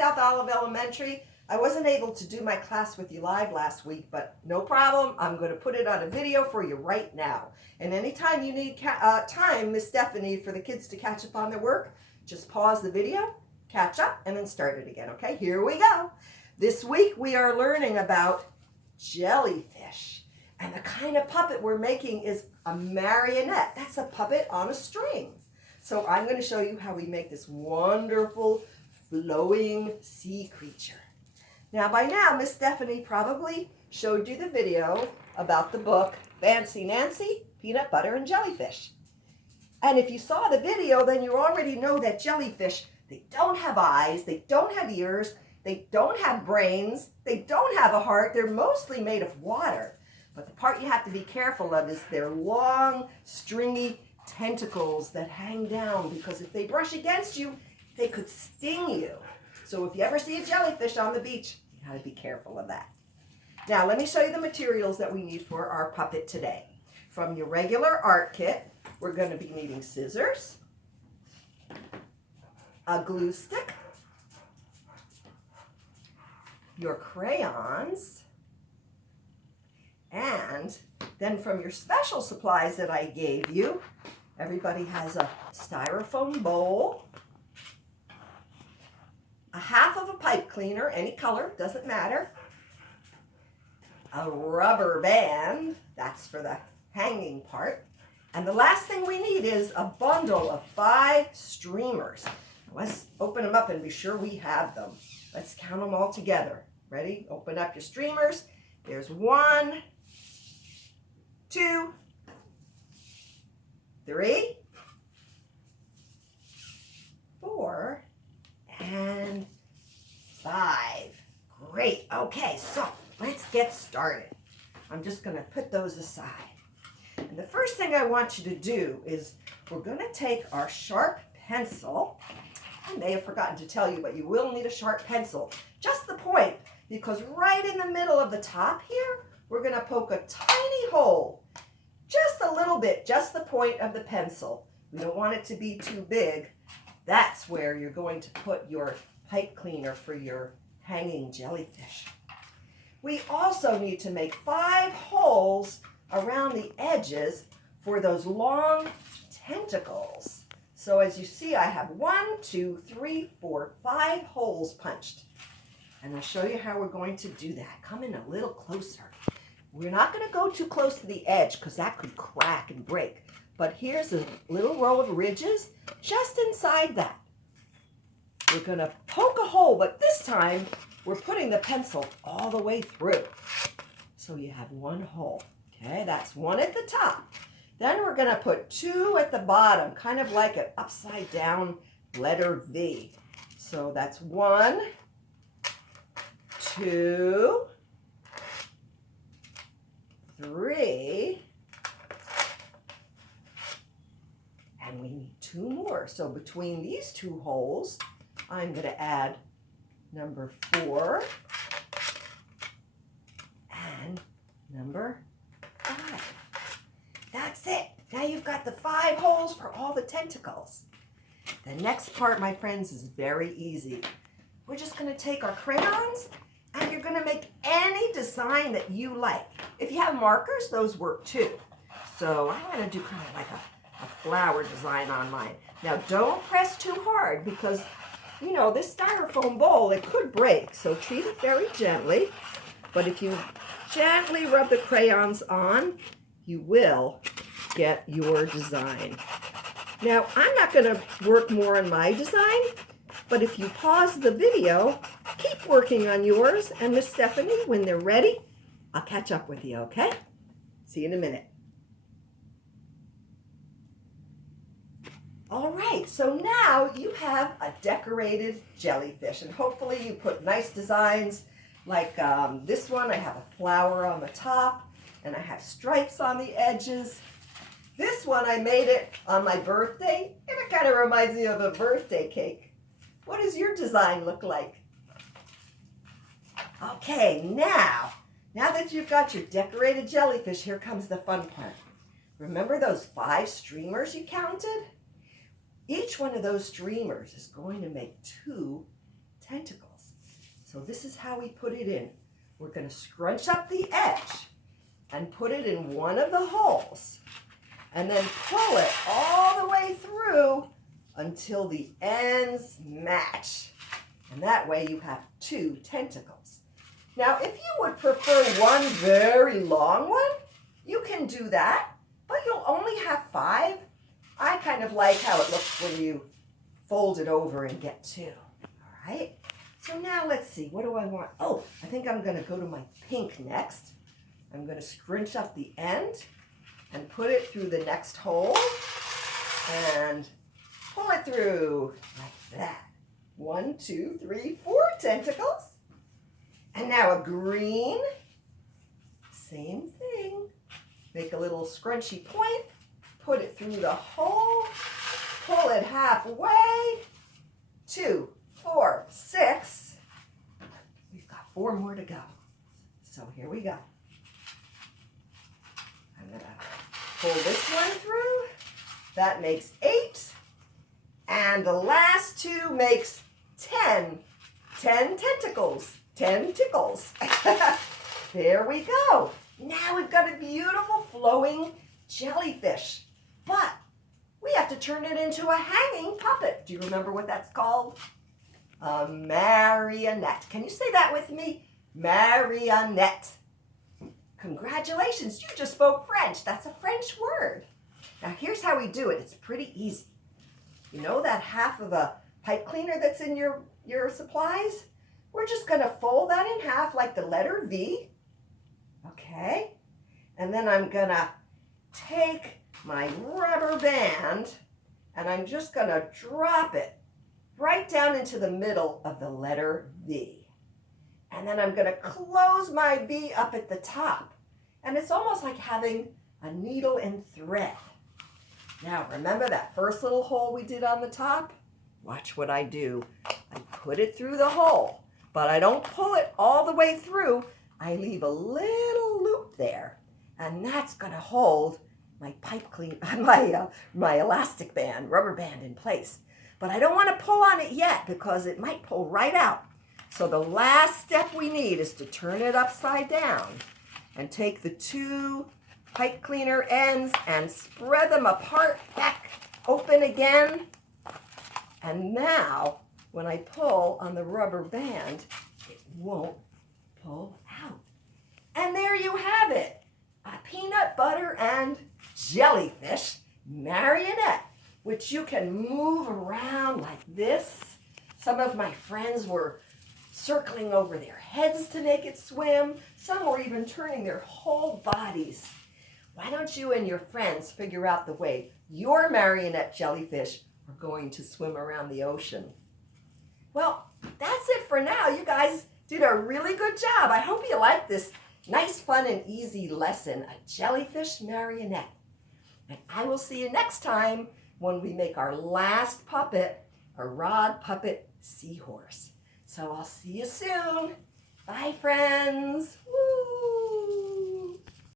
South Olive Elementary. I wasn't able to do my class with you live last week, but no problem. I'm going to put it on a video for you right now. And anytime you need time, Miss Stephanie, for the kids to catch up on their work, just pause the video, catch up, and then start it again, okay? Here we go. This week we are learning about jellyfish. And the kind of puppet we're making is a marionette. That's a puppet on a string. So I'm going to show you how we make this wonderful flowing sea creature. Now by now, Miss Stephanie probably showed you the video about the book Fancy Nancy, Peanut Butter and Jellyfish. And if you saw the video, then you already know that jellyfish, they don't have eyes, they don't have ears, they don't have brains, they don't have a heart, they're mostly made of water. But the part you have to be careful of is their long, stringy tentacles that hang down, because if they brush against you, they could sting you. So if you ever see a jellyfish on the beach, you gotta be careful of that. Now let me show you the materials that we need for our puppet today. From your regular art kit, we're going to be needing scissors, a glue stick, your crayons, and then from your special supplies that I gave you, everybody has a styrofoam bowl, a half of a pipe cleaner, any color, doesn't matter, a rubber band, that's for the hanging part, and the last thing we need is a bundle of 5 streamers. Let's open them up and be sure we have them. Let's count them all together. Ready? Open up your streamers. There's 1, 2, 3, 4, and 5. Great. Okay, so let's get started. I'm just going to put those aside. And the first thing I want you to do is we're going to take our sharp pencil. I may have forgotten to tell you, but you will need a sharp pencil. Just the point, because right in the middle of the top here, we're going to poke a tiny hole. Just a little bit, just the point of the pencil. We don't want it to be too big. That's where you're going to put your pipe cleaner for your hanging jellyfish. We also need to make 5 holes around the edges for those long tentacles. So as you see, I have 1, 2, 3, 4, 5 holes punched. And I'll show you how we're going to do that. Come in a little closer. We're not going to go too close to the edge because that could crack and break. But here's a little row of ridges just inside that. We're going to poke a hole, but this time we're putting the pencil all the way through. So you have 1 hole. Okay, that's 1 at the top. Then we're going to put 2 at the bottom, kind of like an upside down letter V. So that's 1, 2, 3, and we need 2 more. So between these 2 holes, I'm going to add number 4 and number 5. That's it. Now you've got the 5 holes for all the tentacles. The next part, my friends, is very easy. We're just going to take our crayons and you're going to make any design that you like. If you have markers, those work too. So I'm going to do kind of like a flower design on mine. Now don't press too hard because, you know, this styrofoam bowl, it could break. So treat it very gently. But if you gently rub the crayons on, you will get your design. Now, I'm not going to work more on my design, but if you pause the video, keep working on yours, and Miss Stephanie, when they're ready, I'll catch up with you, okay? See you in a minute. All right, so now you have a decorated jellyfish, and hopefully you put nice designs like this one. I have a flower on the top, and I have stripes on the edges. This one, I made it on my birthday, and it kind of reminds me of a birthday cake. What does your design look like? Okay, now that you've got your decorated jellyfish, here comes the fun part. Remember those 5 streamers you counted? Each one of those streamers is going to make 2 tentacles. So this is how we put it in. We're going to scrunch up the edge and put it in one of the holes. And then pull it all the way through until the ends match. And that way you have 2 tentacles. Now, if you would prefer one very long one, you can do that, but you'll only have 5. I kind of like how it looks when you fold it over and get 2. All right? So now let's see, what do I want? Oh, I think I'm going to go to my pink next. I'm going to scrunch up the end and put it through the next hole and pull it through like that. 1, 2, 3, 4 tentacles. And now a green, same thing. Make a little scrunchy point, put it through the hole, pull it halfway. 2, 4, 6. We've got 4 more to go. So here we go. I'm going to pull this one through. That makes 8. And the last 2 makes 10. 10 tentacles. 10 tickles. There we go. Now we've got a beautiful flowing jellyfish. But we have to turn it into a hanging puppet. Do you remember what that's called? A marionette. Can you say that with me? Marionette. Congratulations, you just spoke French. That's a French word. Now here's how we do it. It's pretty easy. You know that half of a pipe cleaner that's in your supplies? We're just going to fold that in half like the letter V. Okay? And then I'm going to take my rubber band and I'm just going to drop it right down into the middle of the letter V. And then I'm going to close my V up at the top. And it's almost like having a needle and thread. Now, remember that first little hole we did on the top? Watch what I do. I put it through the hole, but I don't pull it all the way through. I leave a little loop there, and that's going to hold my my elastic band, rubber band in place. But I don't want to pull on it yet because it might pull right out. So the last step we need is to turn it upside down and take the 2 pipe cleaner ends and spread them apart, back open again. And now, when I pull on the rubber band, it won't pull out. And there you have it, a peanut butter and jellyfish marionette, which you can move around like this. Some of my friends were circling over their heads to make it swim. Some were even turning their whole bodies. Why don't you and your friends figure out the way your marionette jellyfish are going to swim around the ocean? Well, that's it for now. You guys did a really good job. I hope you liked this nice, fun, and easy lesson, a jellyfish marionette. And I will see you next time when we make our last puppet, a rod puppet seahorse. So I'll see you soon. Bye, friends. Woo!